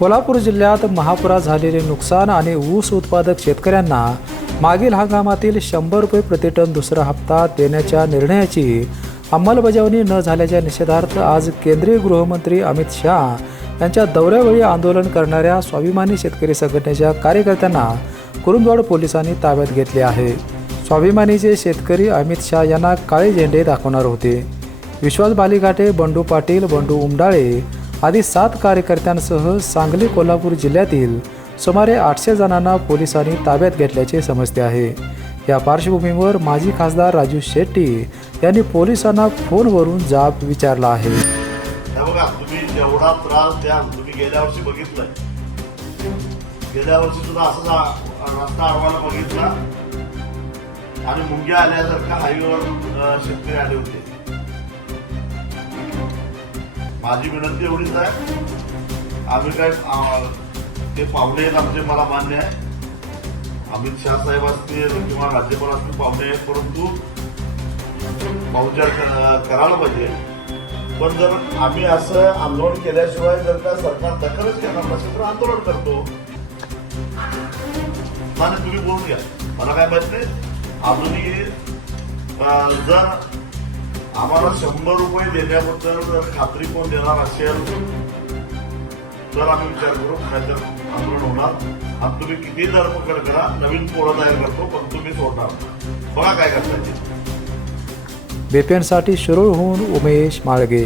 कोल्हापूर जिल्ह्यात महापुरात झालेले नुकसान आणि ऊस उत्पादक शेतकऱ्यांना मागील हंगामातील शंभर रुपये प्रतिटन दुसरा हप्ता देण्याच्या निर्णयाची अंमलबजावणी न झाल्याच्या निषेधार्थ आज केंद्रीय गृहमंत्री अमित शहा यांच्या दौऱ्यावेळी आंदोलन करणाऱ्या स्वाभिमानी शेतकरी संघटनेच्या कार्यकर्त्यांना कुरुंदवाड पोलिसांनी ताब्यात घेतले आहे. स्वाभिमानीचे शेतकरी अमित शहा यांना काळे झेंडे दाखवणार होते. विश्वास बालिघाटे बंडू पाटील बंडू उमडाळे आदी सात कार्यकर्त्यांसह सांगली कोल्हापूर जिल्ह्यातील सुमारे आठशे जणांना पोलिसांनी ताब्यात घेतल्याचे समजते आहे. या पार्श्वभूमीवर माजी खासदार राजू शेट्टी यांनी पोलिसांना फोनवरून जाब विचारला आहे. तुम्ही जेवढा त्रास द्याल तुम्ही गेल्या वर्षी बघितलंय गेल्या वर्षी सुद्धा असंच रस्ता अडवायला बघितला. आणि मुंग्या आल्यासारखा हायवेवर शेतकरी आले होते. माझी विनंती एवढीच आहे. आम्ही काय ते पाहुणे आहेत आमचे मला मान्य आहे. अमित शहा साहेब असतील किंवा राज्यपाल असतील पाहुणे आहेत परंतु पाहुणचार करायला पाहिजे पण जर आम्ही असं आंदोलन केल्याशिवाय जर का सरकार दखलच घेणार नसेल तर आंदोलन करतो. नाही तुम्ही बोलून घ्या. मला काय माहीत नाही. अजूनही जर आम्हाला शंभर रुपये देण्याबद्दल जर खात्री कोण देणार असेल तर आम्ही विचार करू. नाहीतर आंदोलन होणार आणि तुम्ही किती धर्मकड करा नवीन पोळं तयार करतो पण तुम्ही सोडणार बघा काय करता बेपेनसाठी शिरोळ होऊन उमेश माळगे.